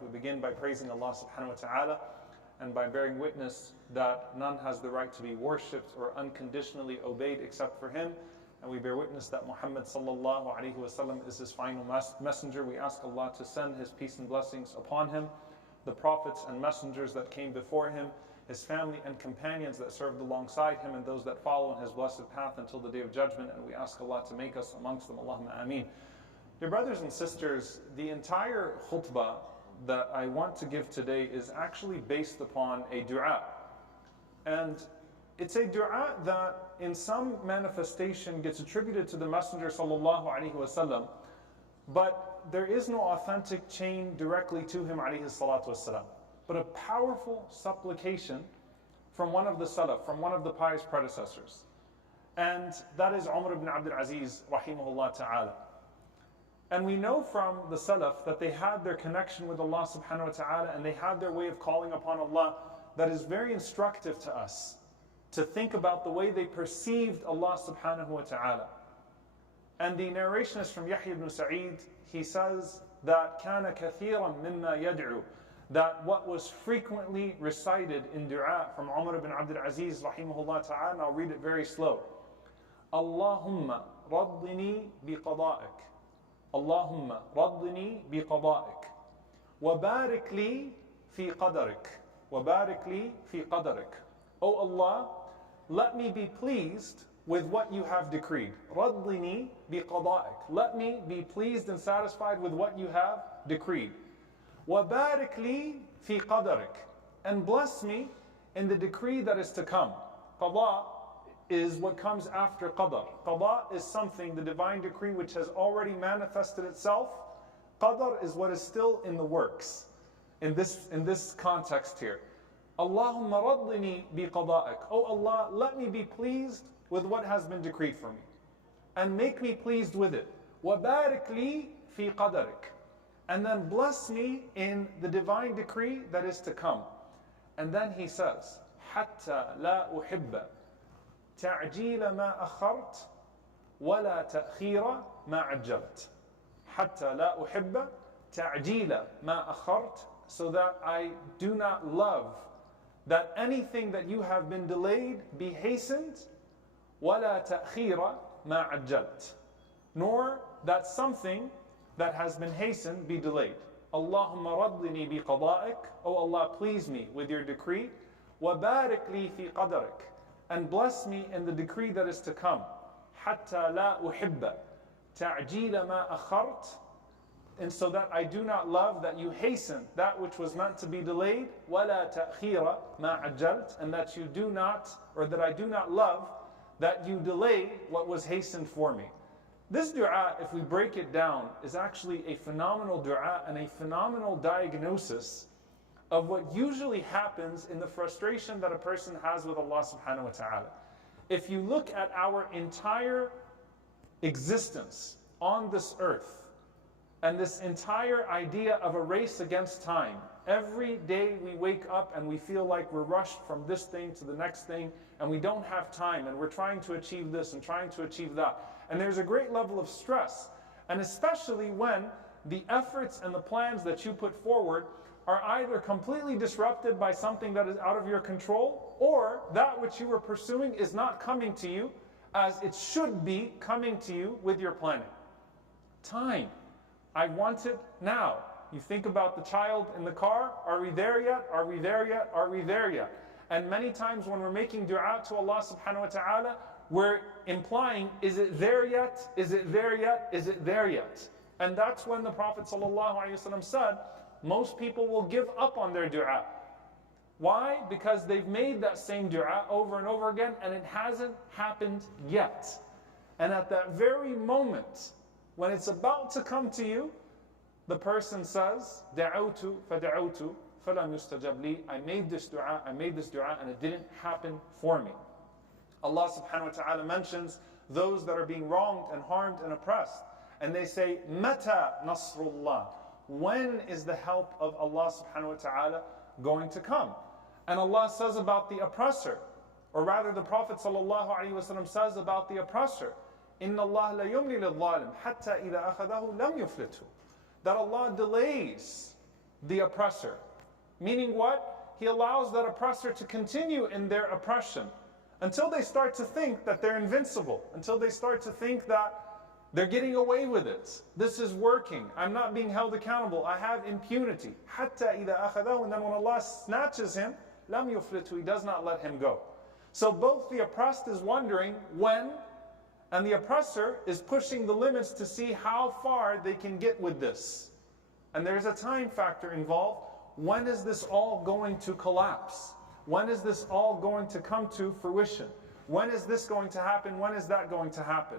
We begin by praising Allah subhanahu wa ta'ala and by bearing witness that none has the right to be worshipped or unconditionally obeyed except for Him. And we bear witness that Muhammad sallallahu alaihi wasallam is His final messenger. We ask Allah to send His peace and blessings upon Him, the prophets and messengers that came before Him, His family and companions that served alongside Him, and those that follow in His blessed path until the Day of Judgment. And we ask Allah to make us amongst them. Allahumma ameen. Dear brothers and sisters, the entire khutbah that I want to give today is actually based upon a dua. And it's a dua that in some manifestation gets attributed to the Messenger sallallahu alaihi wasallam, but there is no authentic chain directly to him alayhi salatu wasalam, but a powerful supplication from one of the salaf, from one of the pious predecessors. And that is Umar ibn Abdul Aziz rahimahullah ta'ala. And we know from the Salaf that they had their connection with Allah subhanahu wa ta'ala, and they had their way of calling upon Allah that is very instructive to us to think about the way they perceived Allah subhanahu wa ta'ala. And the narration is from Yahya ibn Sa'id. He says that كَانَ كَثِيرًا مِمَّا يَدْعُو, that what was frequently recited in dua from Umar ibn Abdul Aziz rahimahullah ta'ala, and I'll read it very slow. Allahumma raddini biqada'ik. Allahumma raddini biqada'ik. Wabarik li fi qadarik. Wabarik li fi qadarik. O Allah, let me be pleased with what you have decreed. Raddini biqada'ik. Let me be pleased and satisfied with what you have decreed. Wabarik li fi qadarik. And bless me in the decree that is to come. Qada is what comes after qadar. Qada is something, the divine decree, which has already manifested itself. Qadar is what is still in the works in this context here. Allahumma raddini bi qada'ik. Oh Allah, let me be pleased with what has been decreed for me, and make me pleased with it. Wa barik li fi qadarik. And then bless me in the divine decree that is to come. And then he says, hatta la uhibba تعجيل ما أخرت ولا تأخير ما عجلت. حتى لا أحب تعجيل ما أخرت, so that I do not love that anything that you have been delayed be hastened, ولا تأخير ما عجلت, nor that something that has been hastened be delayed. Allahumma raddini bi qada'ik. O Allah, please me with your decree. وبارك لي في قدرك. And bless me in the decree that is to come. حتى لا أحب تعجيل ما أخرت, and so that I do not love that you hasten that which was meant to be delayed. ولا تأخير ما عجلت, and that you do not, or that I do not love that you delay what was hastened for me. This dua, if we break it down, is actually a phenomenal dua and a phenomenal diagnosis of what usually happens in the frustration that a person has with Allah subhanahu wa ta'ala. If you look at our entire existence on this earth, and this entire idea of a race against time, every day we wake up and we feel like we're rushed from this thing to the next thing, and we don't have time, and we're trying to achieve this and trying to achieve that. And there's a great level of stress, and especially when the efforts and the plans that you put forward are either completely disrupted by something that is out of your control, or that which you were pursuing is not coming to you as it should be coming to you with your planning. Time. I want it now. You think about the child in the car. Are we there yet? Are we there yet? Are we there yet? And many times when we're making dua to Allah subhanahu wa ta'ala, we're implying, is it there yet? Is it there yet? Is it there yet? And that's when the Prophet sallallahu alaihi wasallam said, most people will give up on their dua. Why? Because they've made that same dua over and over again, and it hasn't happened yet. And at that very moment, when it's about to come to you, the person says, دعوت فدعوت فلم يستجب لي. I made this dua, and it didn't happen for me. Allah subhanahu wa ta'ala mentions those that are being wronged and harmed and oppressed. And they say, Mata Nasrullah. When is the help of Allah subhanahu wa ta'ala going to come? And Allah says about the oppressor, or rather the Prophet sallallahu alaihi wasallam says about the oppressor, Inna Allah la yumli lil-zalim hatta idha akhadahu lam yuflithu. That Allah delays the oppressor. Meaning what? He allows that oppressor to continue in their oppression until they start to think that they're invincible, until they start to think that they're getting away with it. This is working. I'm not being held accountable. I have impunity. حَتَّى إِذَا أَخَذَهُ. And then when Allah snatches him, لَمْ يُفْلِتْهُ. He does not let him go. So both the oppressed is wondering when, and the oppressor is pushing the limits to see how far they can get with this. And there's a time factor involved. When is this all going to collapse? When is this all going to come to fruition? When is this going to happen? When is that going to happen?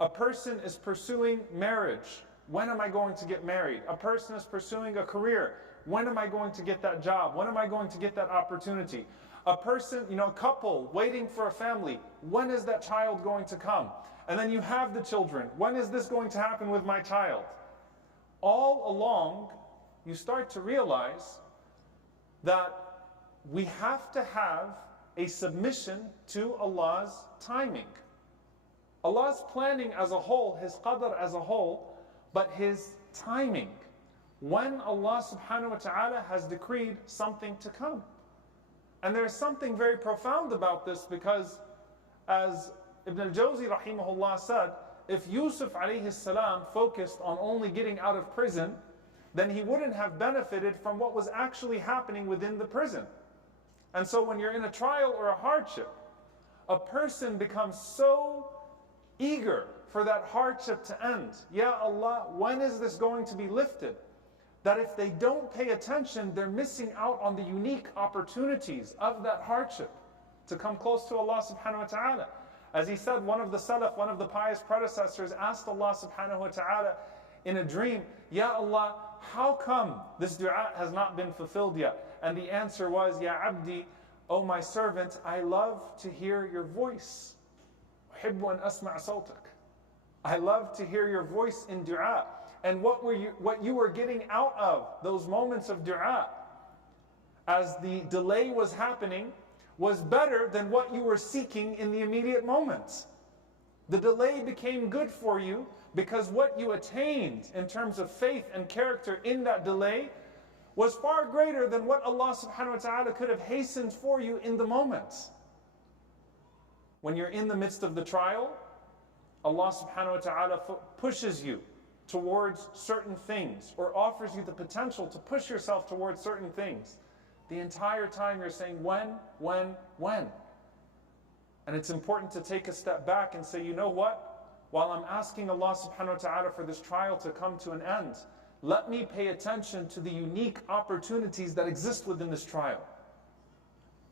A person is pursuing marriage. When am I going to get married? A person is pursuing a career. When am I going to get that job? When am I going to get that opportunity? A person, a couple waiting for a family. When is that child going to come? And then you have the children. When is this going to happen with my child? All along, you start to realize that we have to have a submission to Allah's timing. Allah's planning as a whole, His qadr as a whole, but His timing. When Allah subhanahu wa ta'ala has decreed something to come. And there's something very profound about this, because as Ibn al-Jawzi rahimahullah said, if Yusuf alayhi salam focused on only getting out of prison, then he wouldn't have benefited from what was actually happening within the prison. And so when you're in a trial or a hardship, a person becomes so eager for that hardship to end. Ya Allah, when is this going to be lifted? That if they don't pay attention, they're missing out on the unique opportunities of that hardship to come close to Allah subhanahu wa ta'ala. As he said, one of the Salaf, one of the pious predecessors, asked Allah subhanahu wa ta'ala in a dream, Ya Allah, how come this dua has not been fulfilled yet? And the answer was, Ya Abdi, O my servant, I love to hear your voice. أحب أن أسمع صوتك. I love to hear your voice in dua. And what you were getting out of those moments of dua, as the delay was happening, was better than what you were seeking in the immediate moments. The delay became good for you because what you attained in terms of faith and character in that delay was far greater than what Allah subhanahu wa ta'ala could have hastened for you in the moment. When you're in the midst of the trial, Allah subhanahu wa ta'ala pushes you towards certain things, or offers you the potential to push yourself towards certain things. The entire time you're saying, when? And it's important to take a step back and say, you know what? While I'm asking Allah subhanahu wa ta'ala for this trial to come to an end, let me pay attention to the unique opportunities that exist within this trial.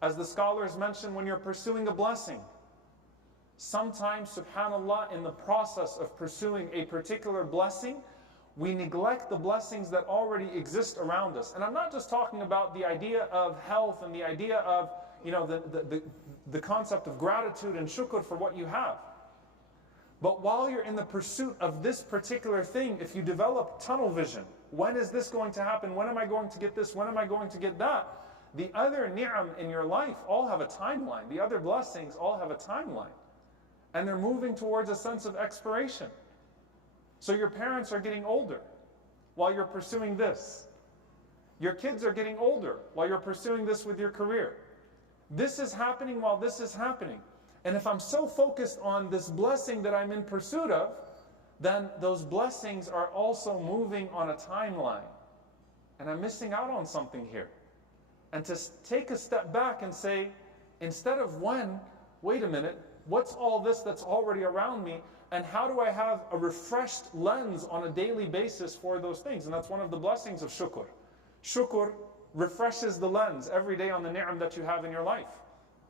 As the scholars mention, when you're pursuing a blessing, sometimes, subhanAllah, in the process of pursuing a particular blessing, we neglect the blessings that already exist around us. And I'm not just talking about the idea of health and the idea of, the concept of gratitude and shukr for what you have. But while you're in the pursuit of this particular thing, if you develop tunnel vision, when is this going to happen? When am I going to get this? When am I going to get that? The other ni'am in your life all have a timeline. The other blessings all have a timeline. And they're moving towards a sense of expiration. So your parents are getting older while you're pursuing this. Your kids are getting older while you're pursuing this with your career. This is happening while this is happening. And if I'm so focused on this blessing that I'm in pursuit of, then those blessings are also moving on a timeline. And I'm missing out on something here. And to take a step back and say, instead of when, wait a minute, what's all this that's already around me? And how do I have a refreshed lens on a daily basis for those things? And that's one of the blessings of shukr. Shukr refreshes the lens every day on the ni'am that you have in your life,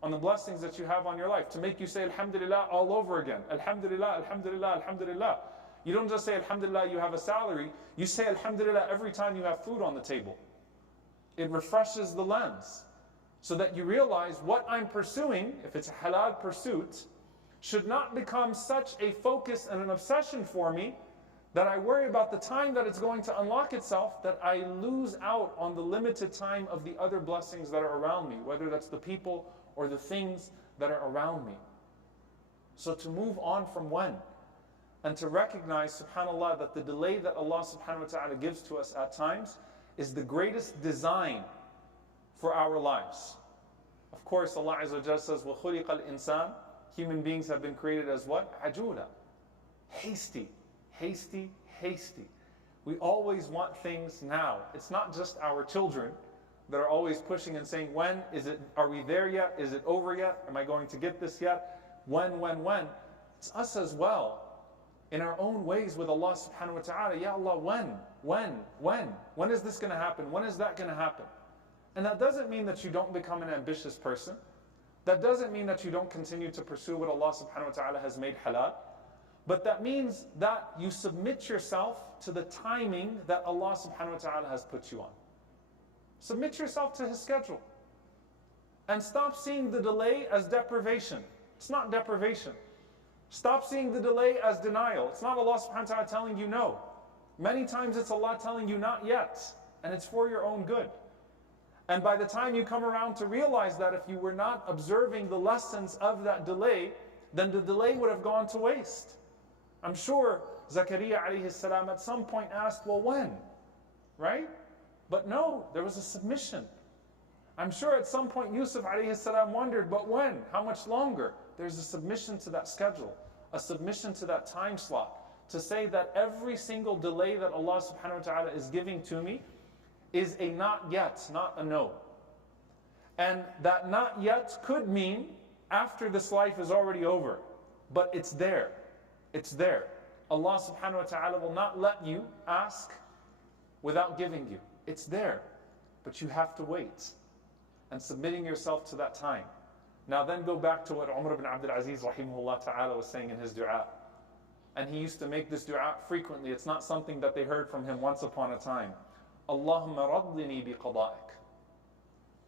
on the blessings that you have on your life, to make you say Alhamdulillah all over again. Alhamdulillah, Alhamdulillah, Alhamdulillah. You don't just say Alhamdulillah you have a salary, you say Alhamdulillah every time you have food on the table. It refreshes the lens so that you realize what I'm pursuing, if it's a halal pursuit, should not become such a focus and an obsession for me that I worry about the time that it's going to unlock itself, that I lose out on the limited time of the other blessings that are around me, whether that's the people or the things that are around me. So to move on from when, and to recognize, subhanAllah, that the delay that Allah subhanahu wa ta'ala gives to us at times is the greatest design for our lives. Of course, Allah Azza wa Jalla says, وَخُلِقَ الْإِنسَانِ Human beings have been created as what? عَجُولًا. Hasty, hasty, hasty. We always want things now. It's not just our children that are always pushing and saying, when is it, are we there yet? Is it over yet? Am I going to get this yet? When? It's us as well. In our own ways with Allah subhanahu wa ta'ala. Ya Allah, when? When is this going to happen? When is that going to happen? And that doesn't mean that you don't become an ambitious person. That doesn't mean that you don't continue to pursue what Allah subhanahu wa ta'ala has made halal. But that means that you submit yourself to the timing that Allah subhanahu wa ta'ala has put you on. Submit yourself to His schedule. And stop seeing the delay as deprivation. It's not deprivation. Stop seeing the delay as denial. It's not Allah subhanahu wa ta'ala telling you no. Many times it's Allah telling you not yet. And it's for your own good. And by the time you come around to realize that if you were not observing the lessons of that delay, then the delay would have gone to waste. I'm sure Zakaria alayhi salam at some point asked, well, when? Right? But no, there was a submission. I'm sure at some point Yusuf alayhi salam wondered, but when? How much longer? There's a submission to that schedule, a submission to that time slot, to say that every single delay that Allah subhanahu wa ta'ala is giving to me is a not yet, not a no. And that not yet could mean after this life is already over, but it's there. It's there. Allah subhanahu wa ta'ala will not let you ask without giving you. It's there, but you have to wait and submitting yourself to that time. Now then go back to what Umar ibn Abdul Aziz rahimahullah ta'ala was saying in his dua. And he used to make this dua frequently. It's not something that they heard from him once upon a time. Allahumma raddini bi qada'ik.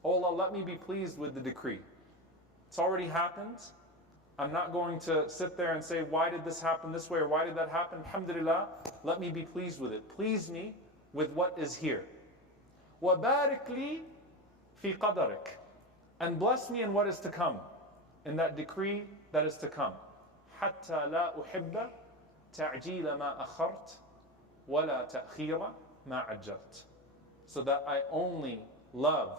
Oh Allah, let me be pleased with the decree. It's already happened. I'm not going to sit there and say, why did this happen this way or why did that happen? Alhamdulillah, let me be pleased with it. Please me with what is here. Wa barik li fi qadarik. And bless me in what is to come, in that decree that is to come. حتى لا أحب تعجيل ما أخرت ولا تأخير ما عجلت. So that I only love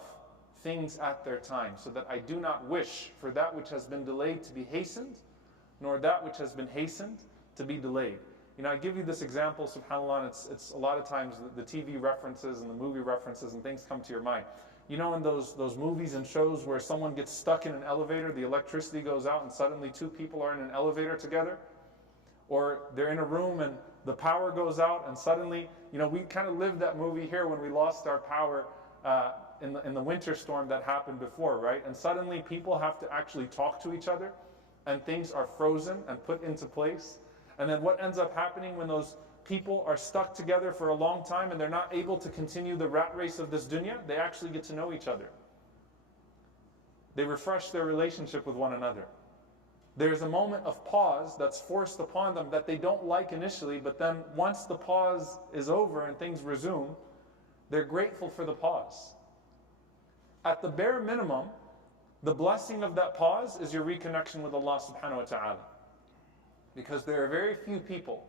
things at their time, so that I do not wish for that which has been delayed to be hastened, nor that which has been hastened to be delayed. You know, I give you this example, subhanAllah, and it's a lot of times the TV references and the movie references and things come to your mind. You know, in those movies and shows where someone gets stuck in an elevator, the electricity goes out and suddenly two people are in an elevator together? Or they're in a room and the power goes out and suddenly, you know, we kind of lived that movie here when we lost our power in the winter storm that happened before, right? And suddenly people have to actually talk to each other and things are frozen and put into place. And then what ends up happening when those people are stuck together for a long time and they're not able to continue the rat race of this dunya, they actually get to know each other. They refresh their relationship with one another. There's a moment of pause that's forced upon them that they don't like initially, but then once the pause is over and things resume, they're grateful for the pause. At the bare minimum, the blessing of that pause is your reconnection with Allah subhanahu wa ta'ala. Because there are very few people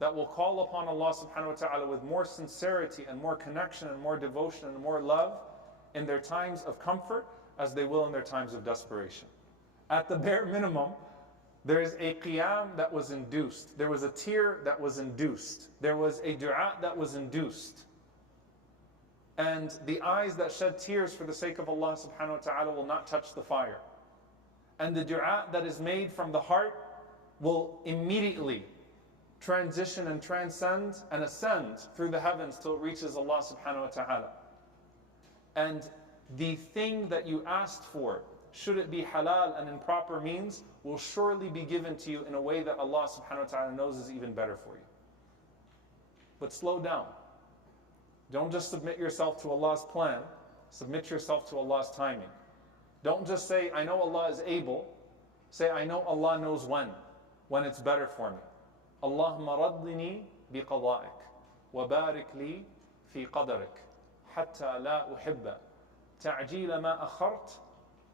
that will call upon Allah subhanahu wa ta'ala with more sincerity and more connection and more devotion and more love in their times of comfort as they will in their times of desperation. At the bare minimum, there is a qiyam that was induced. There was a tear that was induced. There was a dua that was induced. And the eyes that shed tears for the sake of Allah subhanahu wa ta'ala will not touch the fire. And the dua that is made from the heart will immediately transition and transcend and ascend through the heavens till it reaches Allah subhanahu wa ta'ala. And the thing that you asked for, should it be halal and in proper means, will surely be given to you in a way that Allah subhanahu wa ta'ala knows is even better for you. But slow down. Don't just submit yourself to Allah's plan, submit yourself to Allah's timing. Don't just say, I know Allah is able. Say, I know Allah knows when it's better for me. Allahumma raddini bi qada'ik wa barik li fi qadarik hatta la uhibba ta'jila ma akhart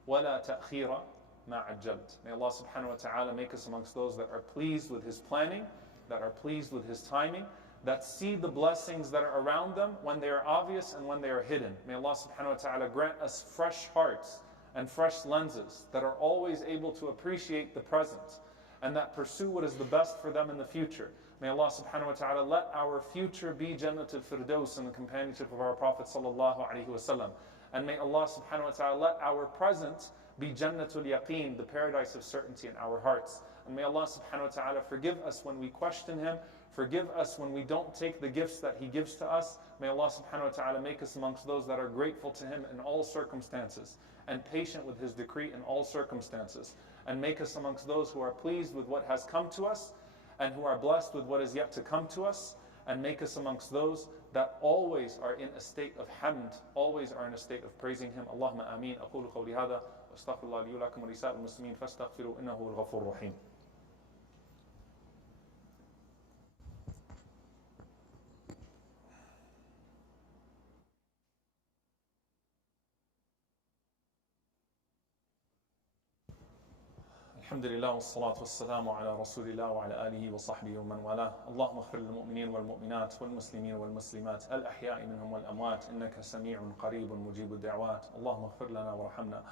wa la ta'khira ma ajjalt. May Allah subhanahu wa ta'ala make us amongst those that are pleased with His planning, that are pleased with His timing, that see the blessings that are around them when they are obvious and when they are hidden. May Allah subhanahu wa ta'ala grant us fresh hearts and fresh lenses that are always able to appreciate the present and that pursue what is the best for them in the future. May Allah subhanahu wa ta'ala let our future be Jannatul Firdaus in the companionship of our Prophet sallallahu alaihi wasallam. And may Allah subhanahu wa ta'ala let our present be Jannatul Yaqeen, the paradise of certainty in our hearts. And may Allah subhanahu wa ta'ala forgive us when we question Him, forgive us when we don't take the gifts that He gives to us. May Allah subhanahu wa ta'ala make us amongst those that are grateful to Him in all circumstances and patient with His decree in all circumstances. And make us amongst those who are pleased with what has come to us and who are blessed with what is yet to come to us. And make us amongst those that always are in a state of hamd, always are in a state of praising Him. Allahumma ameen. أقول قولي هذا واستغفر الله لي ولكم ولسائر المسلمين فاستغفروا إنه هو الغفور الرحيم. الحمد لله والصلاة والسلام على رسول الله وعلى آله وصحبه ومن والاه. اللهم اغفر للمؤمنين والمؤمنات والمسلمين والمسلمات الأحياء منهم والأموات إنك سميع قريب مجيب الدعوات. اللهم اغفر لنا وارحمنا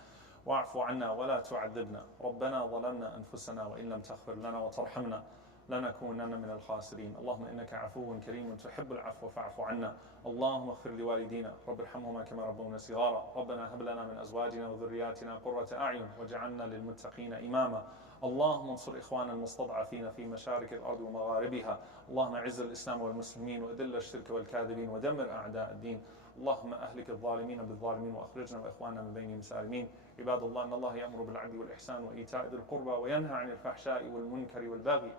واعف عنا ولا تعذبنا. ربنا ظلمنا أنفسنا وإن لم تغفر لنا وترحمنا لنكونن من الخاسرين. اللهم إنك عفو كريم تحب العفو فاعف عنا. اللهم اغفر لوالدينا رب ارحمهما كما ربونا صغارا. ربنا هب لنا من أزواجنا وذرياتنا قرة أعين واجعلنا للمتقين إماما. اللهم انصر إخواننا المستضعفين في مشارق الأرض ومغاربها. اللهم أعز الإسلام والمسلمين وأذل الشرك والكاذبين ودمر أعداء الدين. اللهم أهلك الظالمين بالظالمين وأخرجنا وإخواننا من بينهم سالمين. عباد الله إن الله يأمر بالعدل والإحسان وإيتاء ذي القربى وينهى عن الفحشاء والمنكر والبغي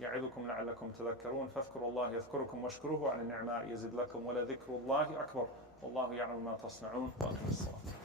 يعظكم لعلكم تذكرون. فاذكروا الله يذكركم واشكروه على النعماء يزد لكم ولذكر الله أكبر والله يعلم ما تصنعون. وأقم الصلاة.